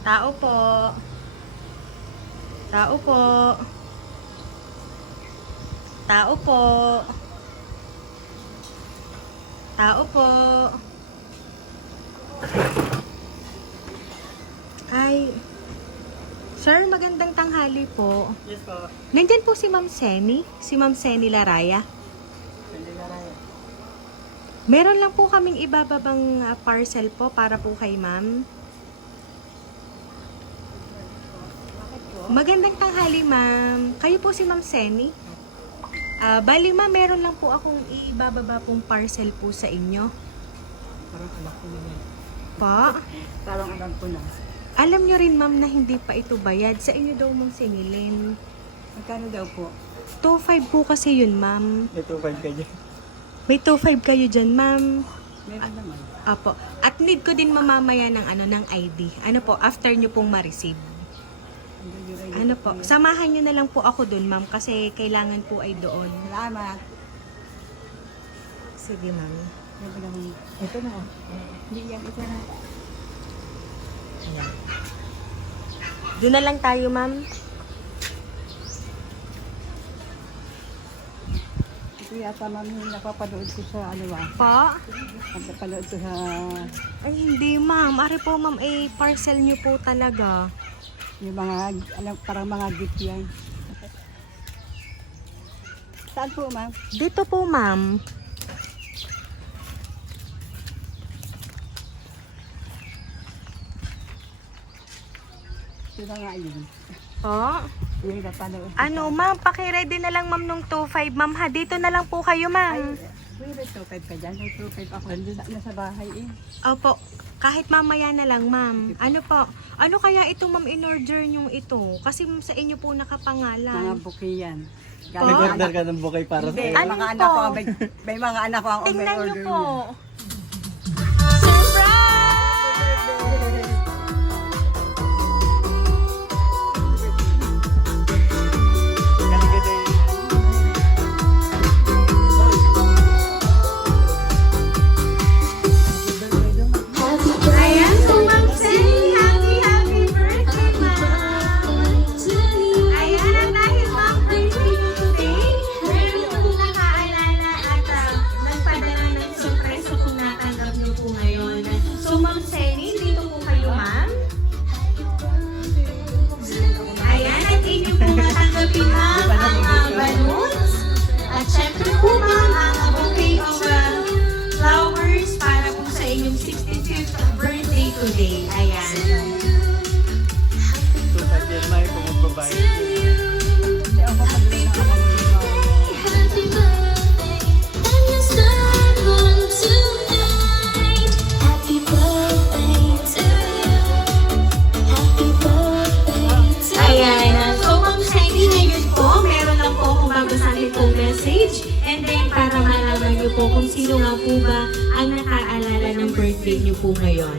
Tao po. Tao po. Tao po. Tao po. Ay. Sir, magandang tanghali po. Yes po. Nandyan po si Ma'am Seni? Si Ma'am Seni Laraya? Meron lang po kaming ibababang parcel po para po kay Ma'am. Magandang tanghali, Ma'am. Kayo po si Ma'am Seni? Bali, Ma'am, meron lang po akong ibababa pong parcel po sa inyo. Parang anak ko na. Pa? Parang anak ko na. Alam nyo rin, Ma'am, na hindi pa ito bayad. Sa inyo daw mong singilin. Magkano daw po? 2.5 po kasi yun, Ma'am. May 2.5 kayo. May 2.5 kayo dyan, Ma'am. Meron naman. Apo. At need ko din mamamaya ng ID. Ano po, after nyo pong ma-receive. Ano po, samahan nyo na lang po ako dun, Ma'am, kasi kailangan po ay doon. Salamat. Sige, Ma'am. Ito na. Hindi yan, ito na. Ayan. Doon na lang tayo, Ma'am. Ito yata mami napapanood ko sa ano Pa? Napapanood ko sa Ay, hindi, Ma'am. Ari po, Ma'am, parcel nyo po talaga. yung mga, parang mga gift yan. Saan po ma'am? Dito po, Ma'am. Sino nga yun? Po? Yung napanood. Ano, Ma'am, paki-ready na lang, Ma'am, nung 2.5, Ma'am, ha? Dito na lang po kayo, Ma'am. May 2.5 ka dyan. May 2.5 ako. Nasa bahay eh. Opo. Kahit mamaya na lang, Ma'am. Ano po? Ano kaya ito, Ma'am, in-order nyo ito? Kasi sa inyo po Mga nakapangalan. bouquet yan. Nag-order ka ng bouquet para sa Hindi, Ano mga po? anak ko, may mga anak ko ang Tingnan nyo order po. niya. Ayan po, Ma'am Sally. Happy birthday, Ma'am. Ayan, at dahil Ma'am birthday mo today, meron po nakaalala at nagpadala ng surpresa kung natanggap niyo po ngayon. So, Ma'am Sally, dito po kayo, Ma'am. Ayan, at inyo po matanggapin, Ma'am, ang balloons. At syempre po, Ma'am, ang bouquet of flowers para po sa inyong 65th birthday today. Ayan. 2.5 years na kung magbabayad. Ayan. So, Ma'am Shiny, ngayon po, meron lang po akong babasahin pong message. And then, para malaman niyo po kung sino nga po ba ang nakaalala ng birthday niyo po ngayon.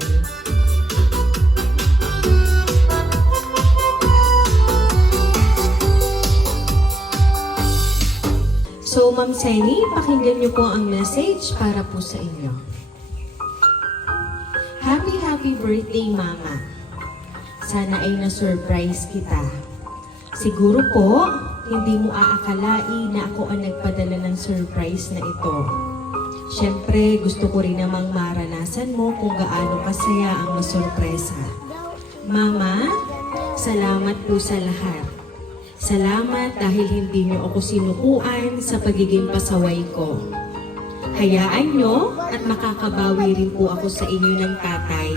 So, Ma'am Seni, pakinggan niyo po ang message para po sa inyo. Happy birthday, Mama. Sana ay na-surprise kita. Siguro po, hindi mo aakalain na ako ang nagpadala ng surprise na ito. Siyempre, gusto ko rin namang maranasan mo kung gaano kasaya ang masurpresa. Mama, salamat po sa lahat. Salamat dahil hindi niyo ako sinukuan sa pagiging pasaway ko. Hayaan niyo at makakabawi rin po ako sa inyo ng tatay.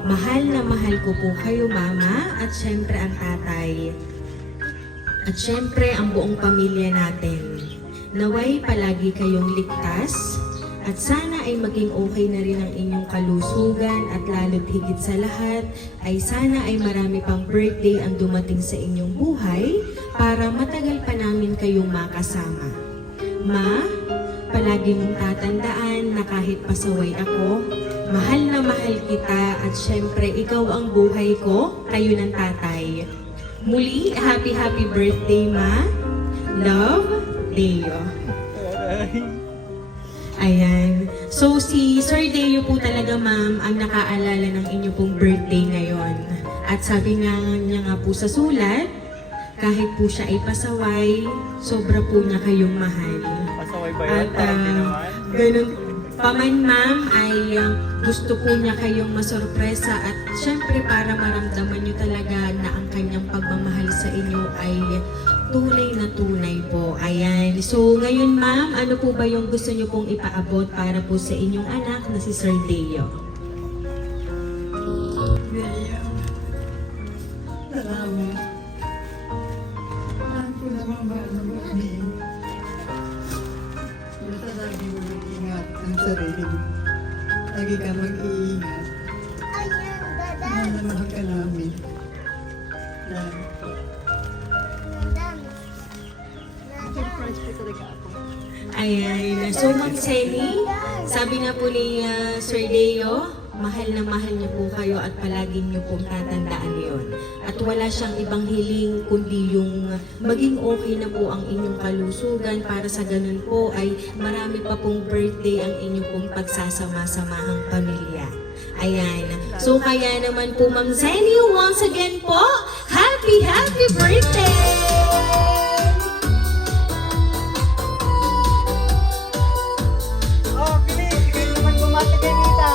Mahal na mahal ko po kayo, Mama, at syempre ang tatay. At syempre ang buong pamilya natin. Naway palagi kayong ligtas at sana ay maging okay na rin ang inyong kalusugan at lalo't higit sa lahat ay sana ay marami pang birthday ang dumating sa inyong buhay para matagal pa namin kayong makasama. Ma, palagi mong tatandaan na kahit pasaway ako, mahal na mahal kita at syempre ikaw ang buhay ko, kayo ng tatay. Muli, happy birthday, Ma. Love, Deo. Ayan. So, si Sir Deo po talaga, ma'am, ang nakaalala ng inyo pong birthday ngayon. At sabi nga niya nga po sa sulat, kahit po siya ay pasaway, sobra po niya kayong mahal. Pasaway ba yun? At Parang di naman. ganun paman, ma'am, ay gusto po niya kayong masorpresa at syempre para maramdaman niyo talaga na ang kanyang pagmamahal sa inyo ay tunay na tunay po. Ayan. So, ngayon, ma'am, ano po ba yung gusto niyo pong ipaabot para po sa inyong anak na si Sir Deo? Ngayon, salamat. Mahal ko naman ba ang mami? Basta lagi mo mag-ingat ang sarili mo. Lagi ka mag-iingat. Mahal na mahal ka namin. Salamat po. Surprise po talaga ako. Ayan. So, Ma'am Sally, sabi nga po ni Sir Deo, mahal na mahal niyo po kayo at palagi niyo pong tatandaan yun. At wala siyang ibang hiling kundi yung maging okay na po ang inyong kalusugan para sa ganun po ay marami pa pong birthday ang inyong pong pagsasama-samahang pamilya. Ayan. So kaya naman po Ma'am Sally, once again po, happy birthday! Oh, bilis! Ikaw naman bumati kay Nita.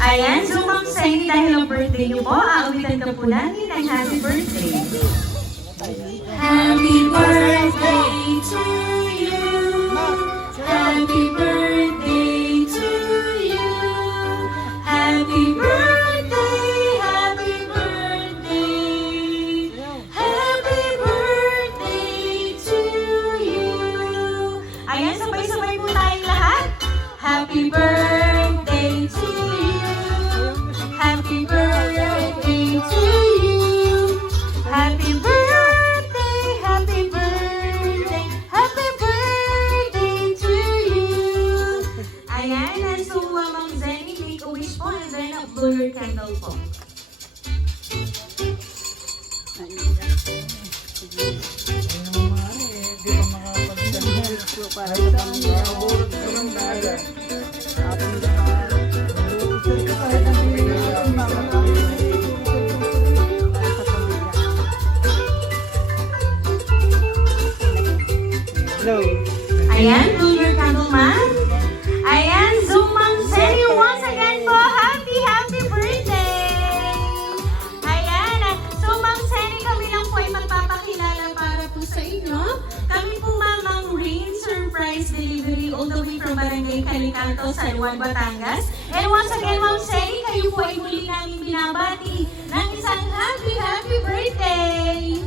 Ayan, so Ma'am Sally, dahil ang birthday niyo po, aawitan ka po natin ang happy birthday. Happy birthday to you. Happy birthday to you. Happy birthday, happy birthday. Happy birthday to you. Ayan, sabay-sabay po tayong lahat. Happy birthday to you. Happy birthday to you. Happy birthday, happy birthday, happy birthday to you. Ayan, and so Ma'am Zenny, make a wish po and then blow your candle po. Para sa pamilya. Hello. Ayan, blow your candle, ma'am. Ayan, so Ma'am Zenny, once again po, happy birthday! Ayan, so Ma'am Zenny, kami lang po ay magpapakilala para po sa inyo. Kami po Mamang Rain Surprise Delivery all the way from Barangay Calicanto, San Juan, Batangas. And once again, Ma'am Zenny, kayo po ay muli namin binabati ng isang happy birthday!